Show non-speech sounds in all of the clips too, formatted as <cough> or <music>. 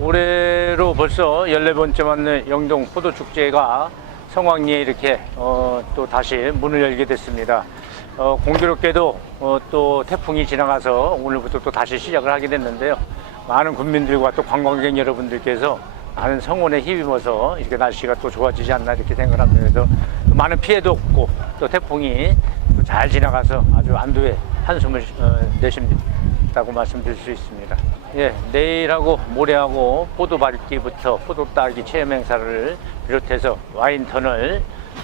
올해로 벌써 14번째 맞는 영동 포도축제가 성황리에 이렇게 어, 또 다시 문을 열게 됐습니다. 어, 공교롭게도 어, 또 태풍이 지나가서 오늘부터 또 다시 시작을 하게 됐는데요. 많은 국민들과 또 관광객 여러분들께서 많은 성원에 힘입어서 이렇게 날씨가 또 좋아지지 않나 이렇게 생각합니다. 그래서 또 많은 피해도 없고 또 태풍이 또 잘 지나가서 아주 안도의 한숨을 어, 내쉽다고 말씀드릴 수 있습니다. 예, 내일하고 모레하고 포도 밟기부터 포도 따기 체험 행사를 비롯해서 와인 터널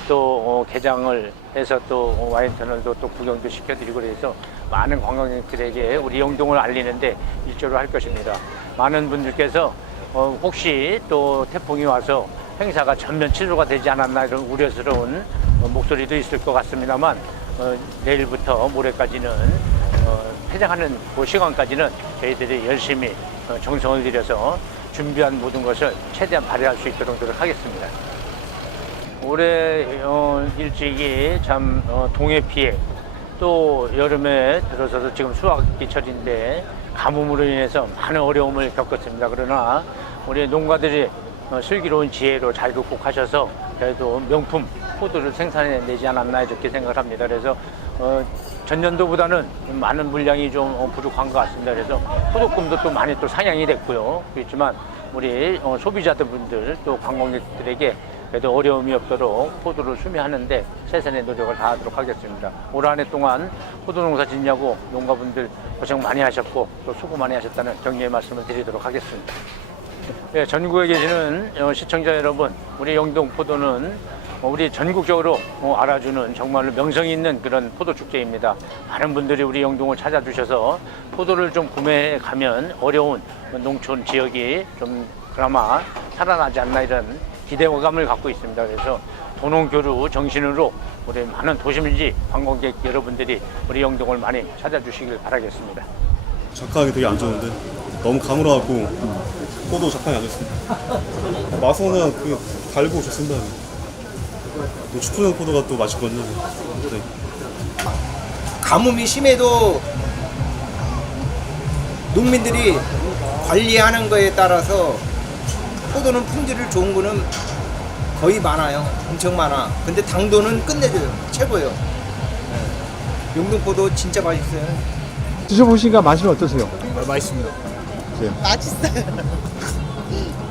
또 어, 개장을 해서 또 어, 와인 터널도 또 구경도 시켜드리고 그래서 많은 관광객들에게 우리 영동을 알리는데 일조를 할 것입니다. 많은 분들께서 어, 혹시 또 태풍이 와서 행사가 전면 취소가 되지 않았나 이런 우려스러운 어, 목소리도 있을 것 같습니다만 어, 내일부터 모레까지는 어, 폐장하는 그 시간까지는 저희들이 열심히 어, 정성을 들여서 준비한 모든 것을 최대한 발휘할 수 있도록 노력하겠습니다. 올해 어, 일찍이 참 어, 동해 피해 또 여름에 들어서서 지금 수확기철인데 가뭄으로 인해서 많은 어려움을 겪었습니다. 그러나 우리 농가들이 어, 슬기로운 지혜로 잘 극복하셔서 그래도 명품 포도를 생산해내지 않았나 이렇게 생각을 합니다. 그래서 어, 전년도보다는 많은 물량이 좀 어, 부족한 것 같습니다. 그래서 포도금도 또 많이 또 상향이 됐고요. 그렇지만 우리 어, 소비자들 분들 또 관광객들에게 그래도 어려움이 없도록 포도를 수매하는데 최선의 노력을 다하도록 하겠습니다. 올 한 해 동안 포도 농사 짓냐고 농가분들 고생 많이 하셨고 또 수고 많이 하셨다는 격려의 말씀을 드리도록 하겠습니다. 예, 전국에 계시는 어, 시청자 여러분, 우리 영동 포도는 어, 우리 전국적으로 어, 알아주는 정말로 명성이 있는 그런 포도 축제입니다. 많은 분들이 우리 영동을 찾아주셔서 포도를 좀 구매해 가면 어려운 농촌 지역이 좀 그나마 살아나지 않나 이런 기대감을 갖고 있습니다. 그래서 도농교류 정신으로 우리 많은 도심지 관광객 여러분들이 우리 영동을 많이 찾아주시길 바라겠습니다. 작가하기 되게 안 좋은데 너무 가물어갖고 포도 작가이 안 좋습니다. 마소는 그 달고 좋습니다. 또 축구용 포도가 또 맛있거든요. 네. 가뭄이 심해도 농민들이 관리하는 거에 따라서 포도는 품질을 좋은 거는 거의 많아요. 엄청 많아. 근데 당도는 끝내줘요. 최고예요. 네. 용동포도 진짜 맛있어요. 드셔보시니까 맛이 어떠세요? 맛있습니다. 맛있어요. <laughs>